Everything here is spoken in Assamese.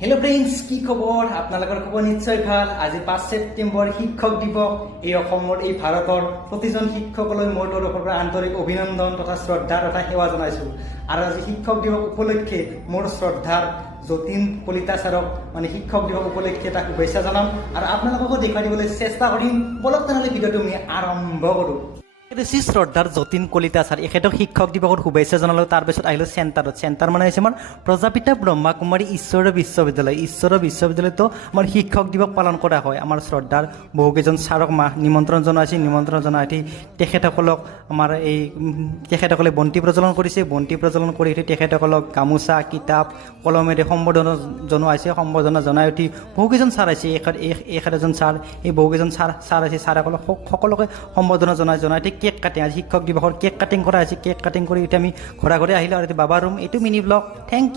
হেল্ল' ফ্ৰেণ্ডছ, কি খবৰ? আপোনালোকৰ খবৰ নিশ্চয় ভাল। আজি 5 ছেপ্টেম্বৰ শিক্ষক দিৱস। এই অসমৰ, এই ভাৰতৰ প্ৰতিজন শিক্ষকলৈ মোৰ তৰফৰ পৰা আন্তৰিক অভিনন্দন তথা শ্ৰদ্ধা তথা সেৱা জনাইছোঁ। আৰু আজি শিক্ষক দিৱস উপলক্ষে মোৰ শ্ৰদ্ধাৰ যতীন কলিতা ছাৰক শিক্ষক দিৱস উপলক্ষে তাক শুভেচ্ছা জনাম আৰু আপোনালোককো দেখুৱাই দিবলৈ চেষ্টা কৰিম। বলক তেনেহ'লে ভিডিঅ'টো আমি আৰম্ভ কৰোঁ। শ্ৰী শ্ৰদ্ধাৰ যতীন কলিতা ছাৰ, এখেতক শিক্ষক দিৱসৰ শুভেচ্ছা জনালোঁ। তাৰপিছত আহিলোঁ চেণ্টাৰত। চেণ্টাৰ হৈছে আমাৰ প্ৰজাপিতা ব্ৰহ্মাকুমাৰী ঈশ্বৰ বিশ্ববিদ্যালয়। ঈশ্বৰ বিশ্ববিদ্যালয়তো আমাৰ শিক্ষক দিৱস পালন কৰা হয়। আমাৰ শ্ৰদ্ধাৰ বহুকেইজন ছাৰক নিমন্ত্ৰণ জনাইছে। নিমন্ত্ৰণ জনাই তেখেতসকলক তেখেতসকলে বন্তি প্ৰজ্বলন কৰিছে। বন্তি প্ৰজ্বলন কৰি তেখেতসকলক গামোচা, কিতাপ, কলমেৰে সম্বৰ্ধনা জনাইছে। সম্বৰ্ধনা জনাই উঠি বহুকেইজন ছাৰ আহিছে। এজন ছাৰ, এই বহুকেইজন ছাৰ আছে। ছাৰসকলক সকলোকে সম্বৰ্ধনা জনাই কেক কাটিং, আজি শিক্ষক দিৱসৰ কেক কাটিং কৰা হৈছে। কেক কাটিং কৰি এতিয়া আমি ঘৰে ঘৰে আহিলোঁ আৰু বাবা ৰুম। এইটো মিনি ব্লগ। Thank U.